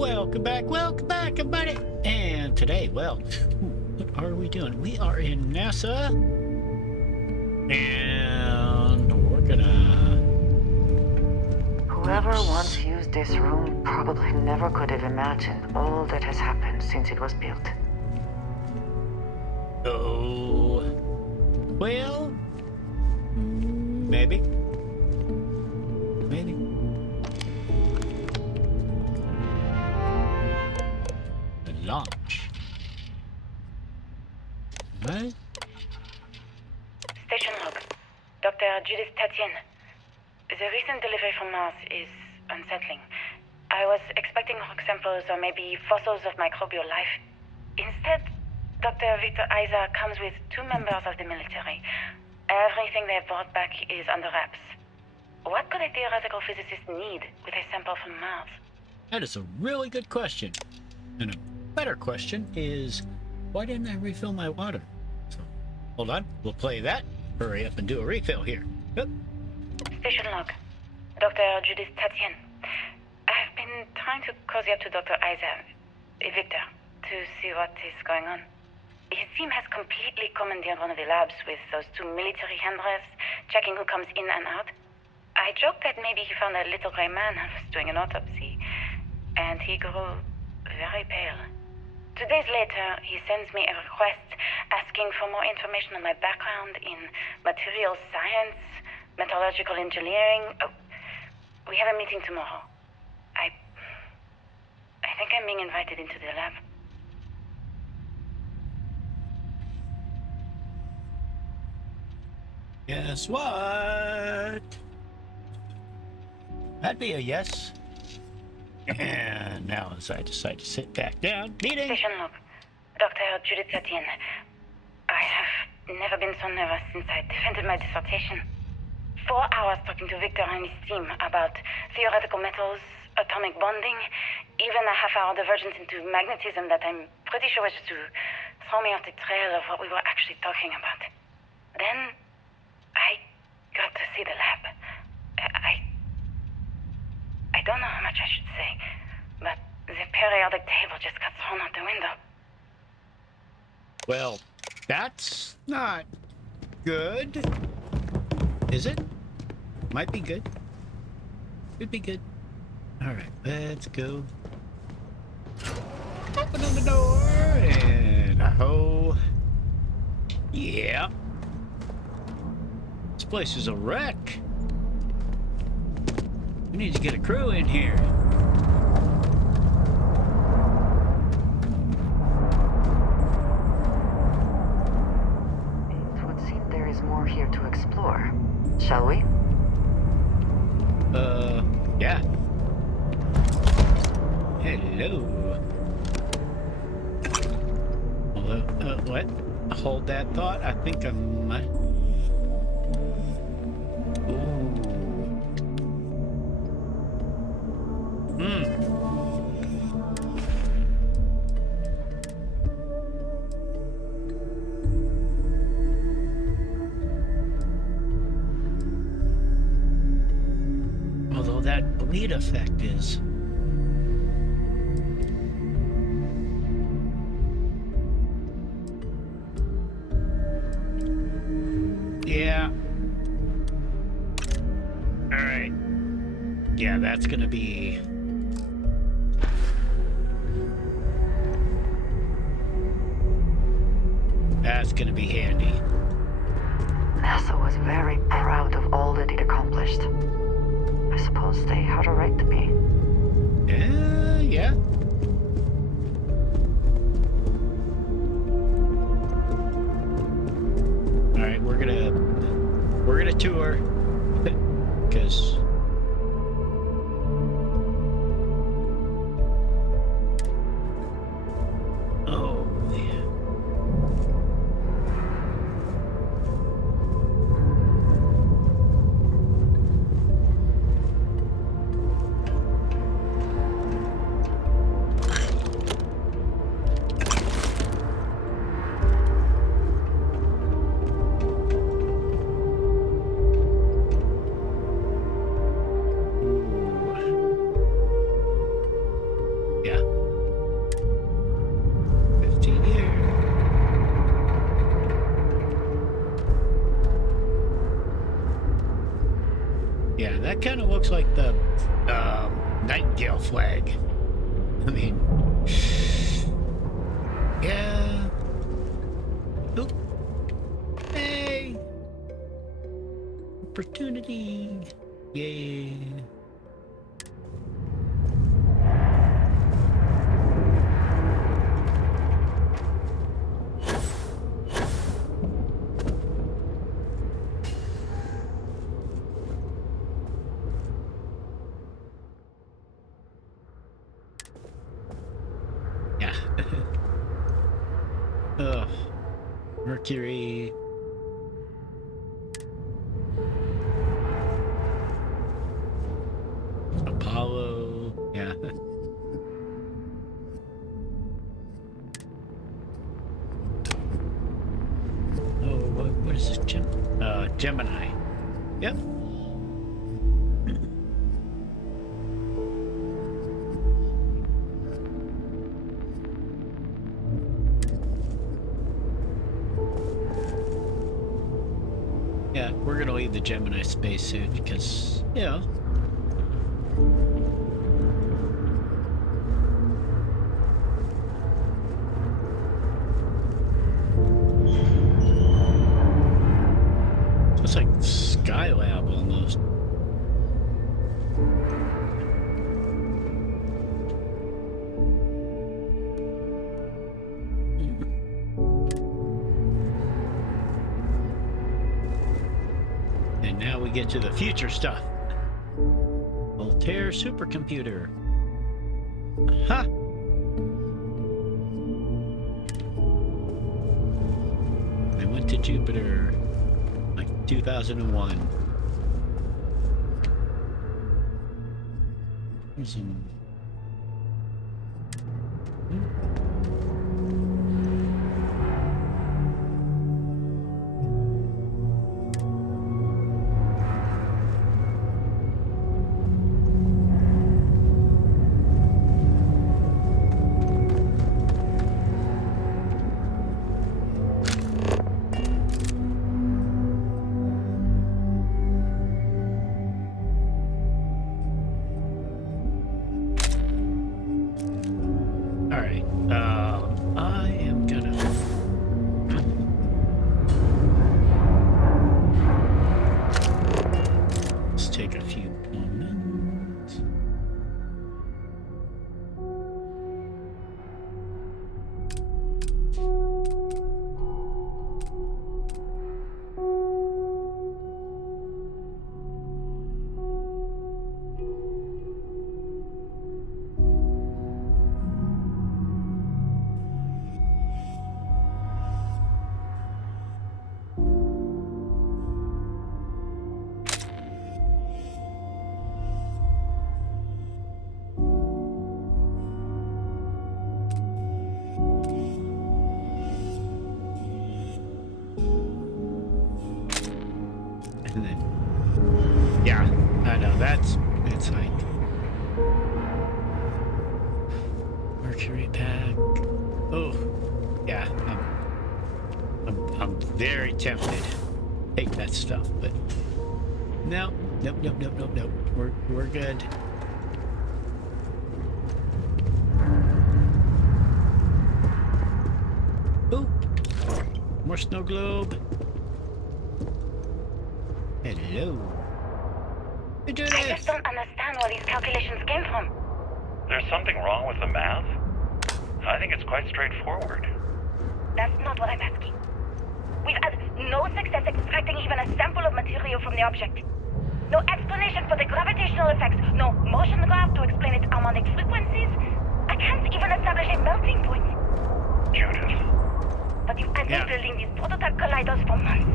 Welcome back, everybody. And today, well, what are we doing? We are in NASA, and we're gonna... Whoever once used this room probably never could have imagined all that has happened since it was built. Oh... Well... Maybe. Maybe. Launch. What? Station log. Dr. Judith Tatien. The recent delivery from Mars is unsettling. I was expecting rock samples or maybe fossils of microbial life. Instead, Dr. Victor Isa comes with two members of the military. Everything they brought back is under wraps. What could a theoretical physicist need with a sample from Mars? That is a really good question. And a better question is, why didn't I refill my water? So, hold on, we'll play that. Hurry up and do a refill here. Yep. Station log. Dr. Judith Tatien. I've been trying to cozy up to Dr. Isa, Victor, to see what is going on. His team has completely commandeered one of the labs with those two military handlers, checking who comes in and out. I joked that maybe he found a little gray man and was doing an autopsy, and he grew very pale. 2 days later, he sends me a request asking for more information on my background in materials science, metallurgical engineering. Oh, we have a meeting tomorrow. I think I'm being invited into the lab. Guess what? That'd be a yes. And now as I decide to sit back down, meeting. Station log. Dr. Judith Tatien. I have never been so nervous since I defended my dissertation. 4 hours talking to Victor and his team about theoretical metals, atomic bonding, even a half-hour divergence into magnetism that I'm pretty sure was just to throw me off the trail of what we were actually talking about. Then I got to see the lab. I don't know how much I should say, but the periodic table just got thrown out the window. Well, that's not good. Is it? Might be good. Could be good. Alright, let's go. Opening the door and ho. Yeah. This place is a wreck. We need to get a crew in here. It would seem there is more here to explore. Shall we? Yeah. Hello. Although, what? Hold that thought. I think I might. Although that bleed effect is... Yeah. Alright. Yeah, that's gonna be... That's gonna be handy. NASA was very proud of all that it accomplished. I suppose they had a right to be. Yeah. Alright, we're gonna tour. Because... Oh, yeah. That kind of looks like the Nightingale flag. I mean, yeah. Oop. Hey! Opportunity. Yay. Yeah. Ugh. Mercury. Apollo. Yeah. Oh, what is this? Gemini. Yep. Yeah, we're gonna leave the Gemini spacesuit because, you know. It's like Skylab almost. And now we get to the future stuff. Voltaire supercomputer. Ha! I went to Jupiter like 2001. There's some... Alright, I am gonna... Let's take a few moments. And then, yeah, I know, it's like Mercury pack. Oh, yeah, I'm very tempted to take that stuff, but no, nope. We're good. Oh, more snow globe. Hello. You do I this. just don't understand where these calculations came from. There's something wrong with the math? I think it's quite straightforward. That's not what I'm asking. We've had no success extracting even a sample of material from the object. No explanation for the gravitational effects. No motion graph to explain its harmonic frequencies. I can't even establish a melting point. Judith. But you've been building these prototype colliders for months.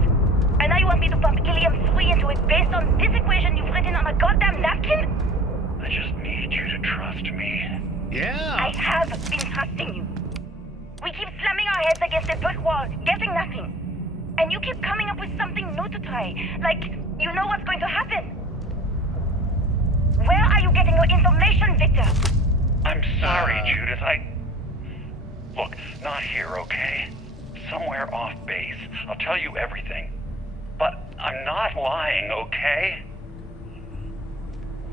And now you want me to pump helium-3 into it based on this equation you've written on a goddamn napkin? I just need you to trust me. Yeah. I have been trusting you. We keep slamming our heads against a brick wall, getting nothing. And you keep coming up with something new to try. Like, you know what's going to happen. Where are you getting your information, Victor? I'm sorry, Judith. Look, not here, okay? Somewhere off base. I'll tell you everything. But I'm not lying, okay?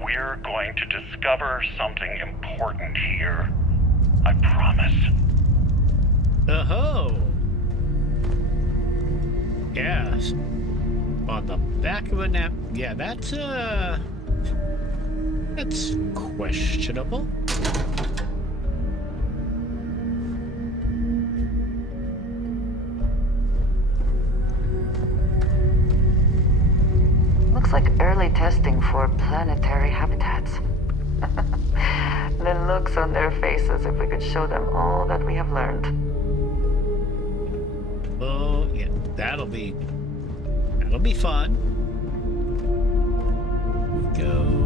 We're going to discover something important here. I promise. Oh. Yes. On the back of a nap. Yeah, that's questionable. Looks like early testing for planetary habitats. The looks on their faces if we could show them all that we have learned. Oh, yeah, that'll be fun. Go.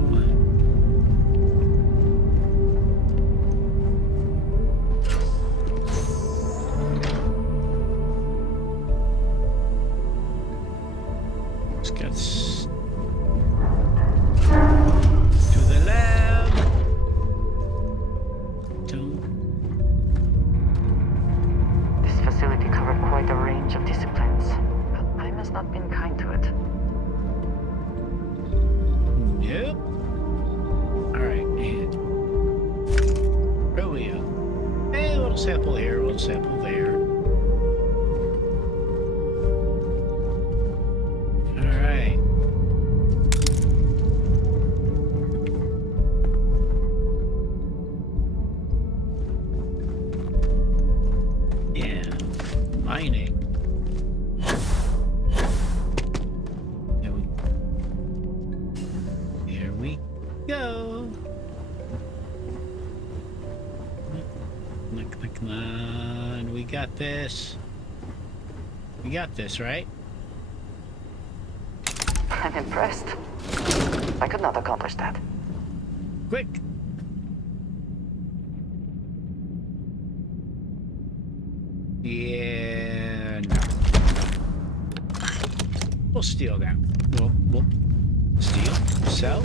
Let's get to the lab. This facility covered quite a range of disciplines, but I must not been kind to it. Yep. Alright, and where we at? Hey, a little sample here, a little sample there. Alright. Yeah, mining. Here we go. Come on, we got this. We got this, right? I'm impressed. I could not accomplish that. Quick! Yeah, no. We'll steal that. We'll steal, sell.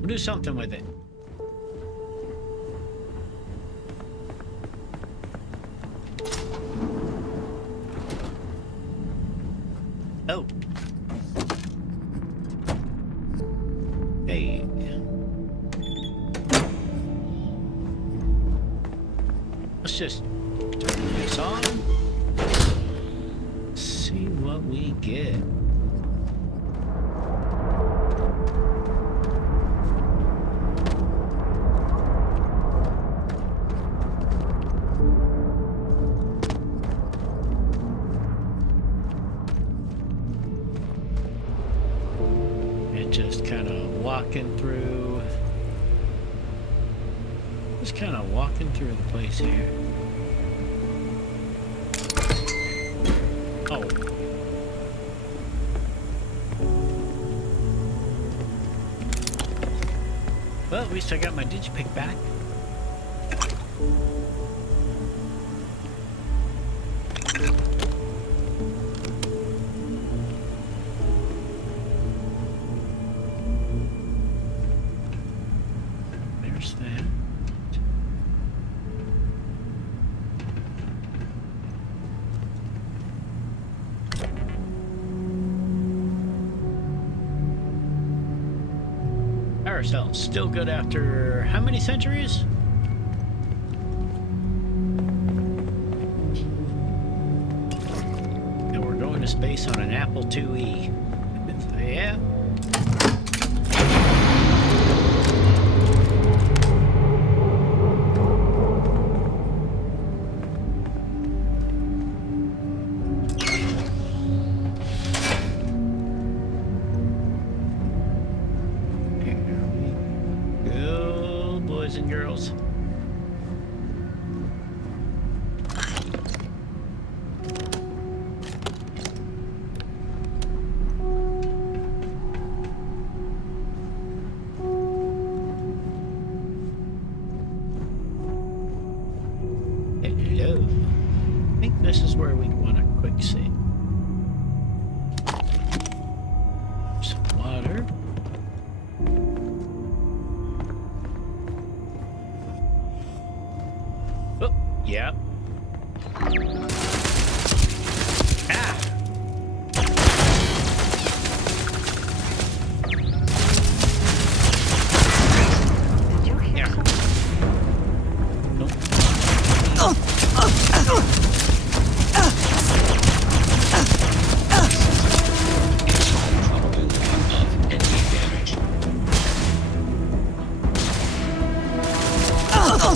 We'll do something with it. Oh. Hey. Let's just turn this on. See what we get. Just kind of walking through. Just kind of walking through the place here. Oh. Well, at least I got my digipick back. There's that. Carousel, still good after how many centuries? And we're going to space on an Apple IIe. So, yeah. And girls. Hello. I think this is where we want a quick save. Some water. Yep. Ah! All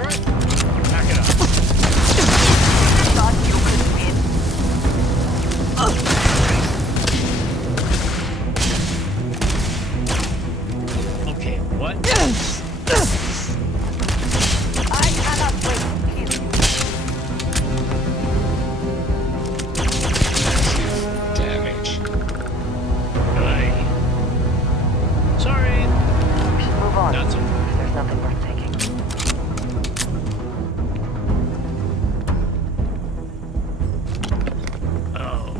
right, knock it off. Thought you could win. Okay, what? I cannot wait to kill you. Damage. Aye. Sorry. We should move on. Not so. There's nothing worth taking. Oh.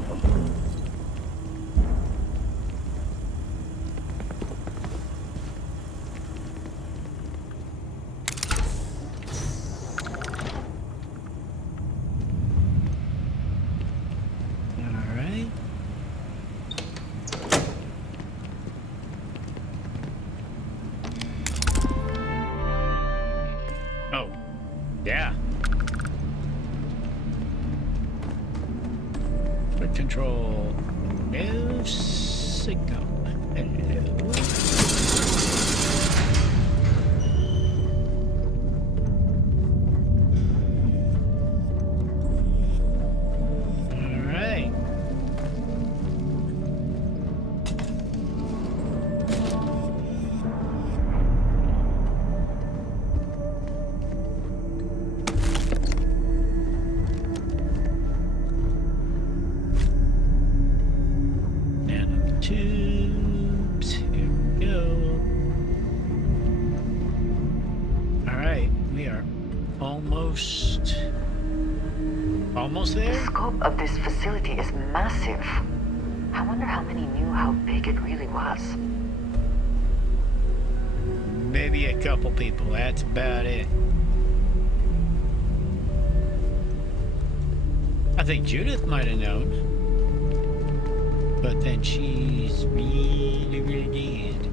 All right. Oh, yeah. Quick control. No signal. Hello. All right. Nanotubes. Here we go. All right, we are almost The there. scope of this facility is massive. I wonder how many knew how big it really was. Maybe a couple people. That's about it. I think Judith might have known, but then she's really dead.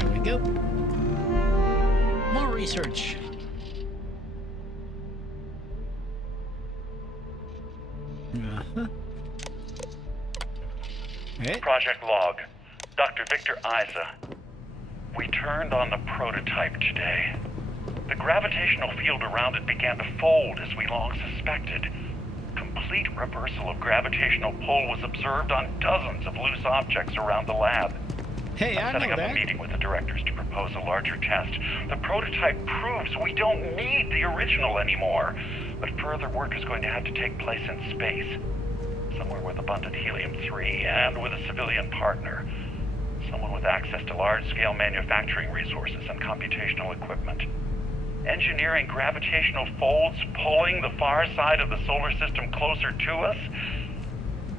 Here we go. More research. Uh-huh. Hey. Project Log. Dr. Victor Isa. We turned on the prototype today. The gravitational field around it began to fold as we long suspected. Complete reversal of gravitational pull was observed on dozens of loose objects around the lab. Hey, I Setting know up a that. meeting with the directors to propose a larger test. The prototype proves we don't need the original anymore. But further work is going to have to take place in space. Somewhere with abundant helium-3 and with a civilian partner. Someone with access to large-scale manufacturing resources and computational equipment. Engineering gravitational folds, pulling the far side of the solar system closer to us.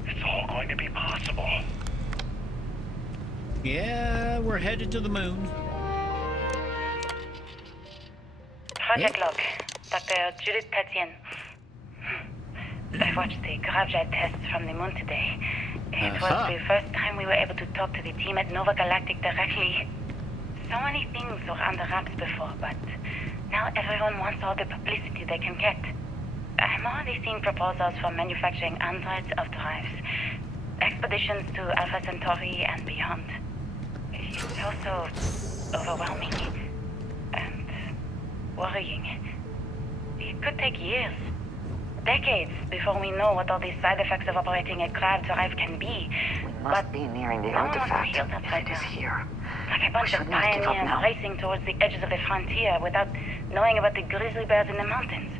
It's all going to be possible. Yeah, we're headed to the moon. Project Log. Dr. Judith Tatien. I watched the gravjet tests from the moon today. It was the first time we were able to talk to the team at Nova Galactic directly. So many things were under wraps before, but now everyone wants all the publicity they can get. I'm already seeing proposals for manufacturing androids of drives, expeditions to Alpha Centauri and beyond. It's also overwhelming and worrying. It could take years, decades, before we know what all the side effects of operating a grav drive can be. We must be nearing the no one wants to artifact. hear that right It is now. here. Like a bunch of should not give up pioneers now. racing towards the edges of the frontier without knowing about the grizzly bears in the mountains.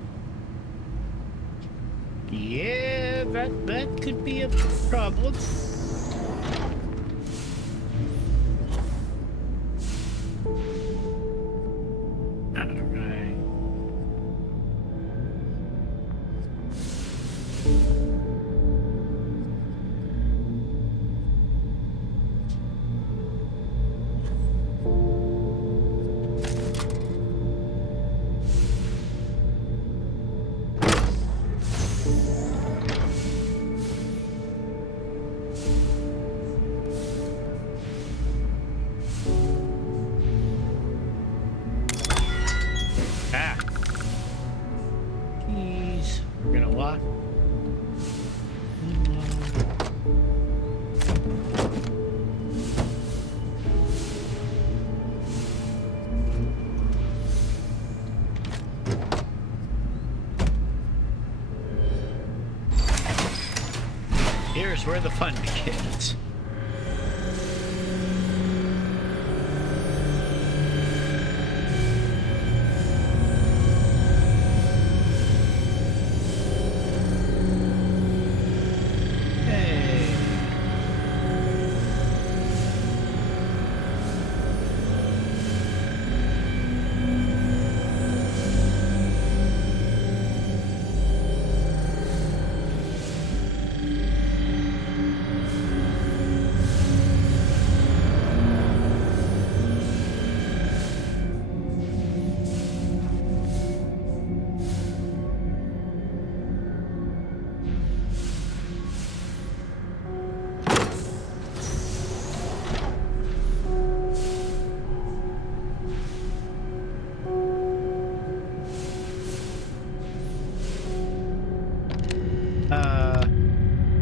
Yeah, that could be a problem. Alright. Ah. Keys. We're gonna lock here's where the fun begins.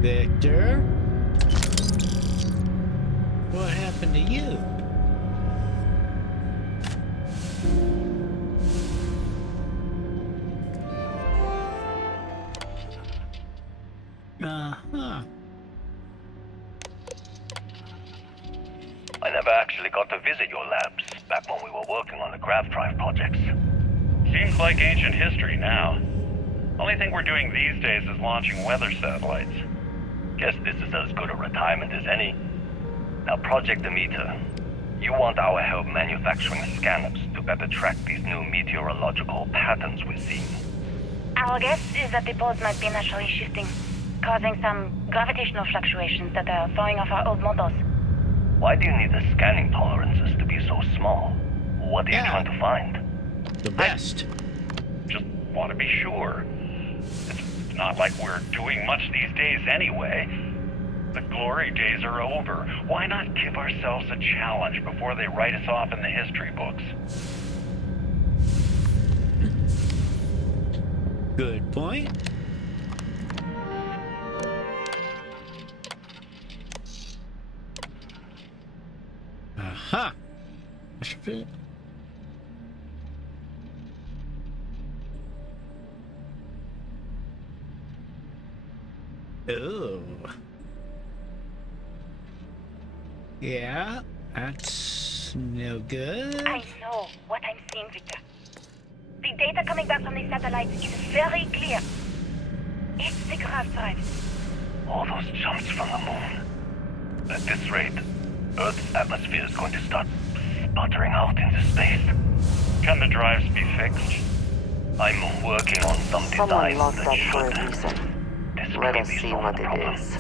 Victor? What happened to you? Uh-huh. I never actually got to visit your labs back when we were working on the grav drive projects. Seems like ancient history now. Only thing we're doing these days is launching weather satellites. Guess this is as good a retirement as any. Now, Project Demeter, you want our help manufacturing scanners to better track these new meteorological patterns we're seeing. Our guess is that the poles might be naturally shifting, causing some gravitational fluctuations that are throwing off our old models. Why do you need the scanning tolerances to be so small? What are you trying to find? The best. Just want to be sure. It's not like we're doing much these days anyway. The glory days are over. Why not give ourselves a challenge before they write us off in the history books? Good point. Aha. Oh. Yeah, that's no good. I know what I'm seeing, Victor. The data coming back from the satellites is very clear. It's the grav drive. All those jumps from the moon. At this rate, Earth's atmosphere is going to start sputtering out into space. Can the drives be fixed? I'm working on some Someone designs locked that that for a should reason. discreetly Let us see solve what the it problem. is.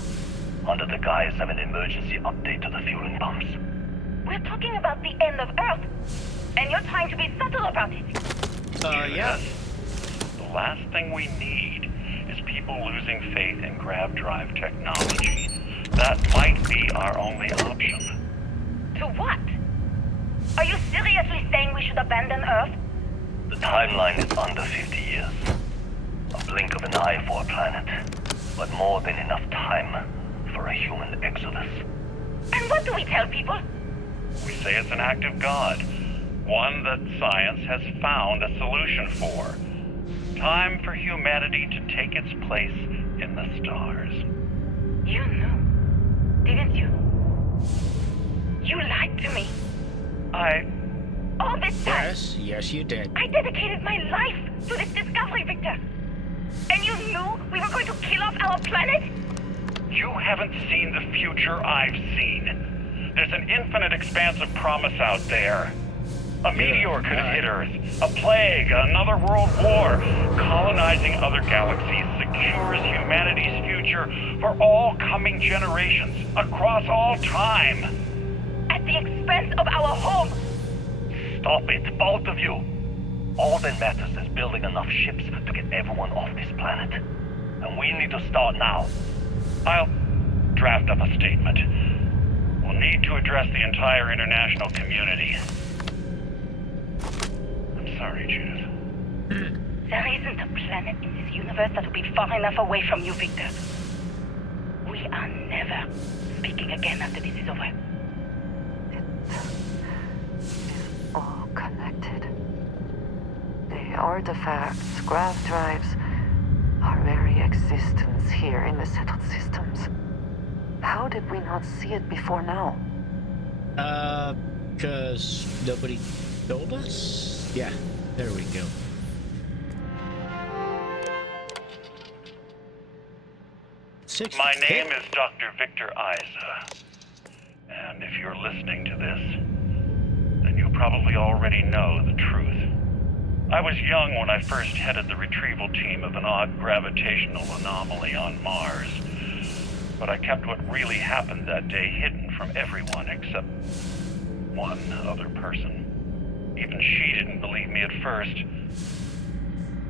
Under the guise of an emergency update to the fueling pumps. We're talking about the end of Earth, and you're trying to be subtle about it. Yeah. The last thing we need is people losing faith in grav drive technology. That might be our only option. To what? Are you seriously saying we should abandon Earth? The timeline is under 50 years. A blink of an eye for a planet, but more than enough time for a human exodus. And what do we tell people? We say it's an act of God, one that science has found a solution for. Time for humanity to take its place in the stars. You knew, didn't you? You lied to me. All this time, Yes, you did. I dedicated my life to this discovery, Victor. And you knew we were going to kill off our planet? You haven't seen the future I've seen. There's an infinite expanse of promise out there. A meteor could hit Earth, a plague, another world war. Colonizing other galaxies secures humanity's future for all coming generations, across all time. At the expense of our home. Stop it, both of you! All that matters is building enough ships to get everyone off this planet. And we need to start now. I'll draft up a statement. We'll need to address the entire international community. I'm sorry, Judith. There isn't a planet in this universe that will be far enough away from you, Victor. We are never speaking again after this is over. It's all connected. The artifacts, grav drives, our very existence here in the settled systems. How did we not see it before now? Because nobody told us? Yeah, there we go. My name is Dr. Victor Isa. And if you're listening to this, then you probably already know the truth. I was young when I first headed the retrieval team of an odd gravitational anomaly on Mars. But I kept what really happened that day hidden from everyone except one other person. Even she didn't believe me at first.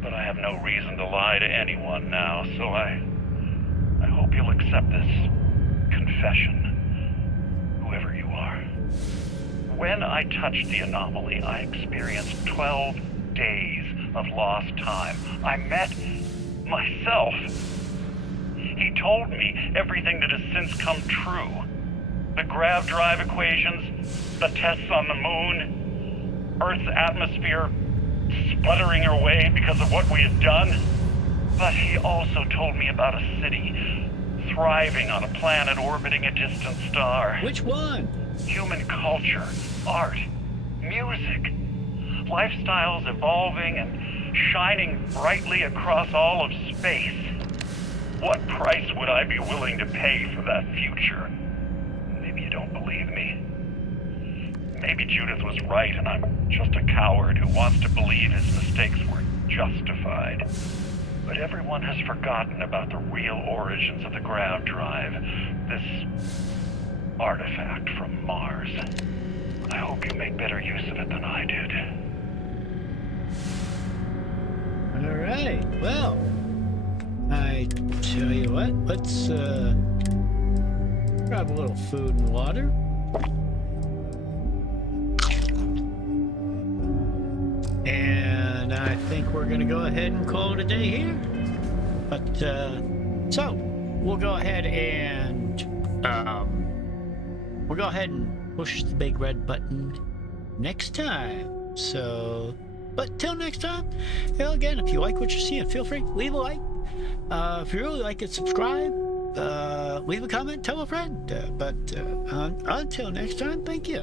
But I have no reason to lie to anyone now, so I hope you'll accept this confession, whoever you are. When I touched the anomaly, I experienced 12 days of lost time. I met myself. He told me everything that has since come true. The grav drive equations, the tests on the moon, Earth's atmosphere sputtering away because of what we had done. But he also told me about a city thriving on a planet orbiting a distant star. Which one? Human culture, art, music, lifestyles evolving and shining brightly across all of space. What price would I be willing to pay for that future? Maybe you don't believe me. Maybe Judith was right and I'm just a coward who wants to believe his mistakes were justified. But everyone has forgotten about the real origins of the grav drive, this artifact from Mars. I hope you make better use of it than I did. All right. Well, I tell you what. Let's grab a little food and water. And I think we're gonna go ahead and call it a day here. But so we'll go ahead and push the big red button next time. So, but till next time, again, if you like what you're seeing, feel free, leave a like. If you really like it, subscribe. Leave a comment, tell a friend. But until next time, thank you.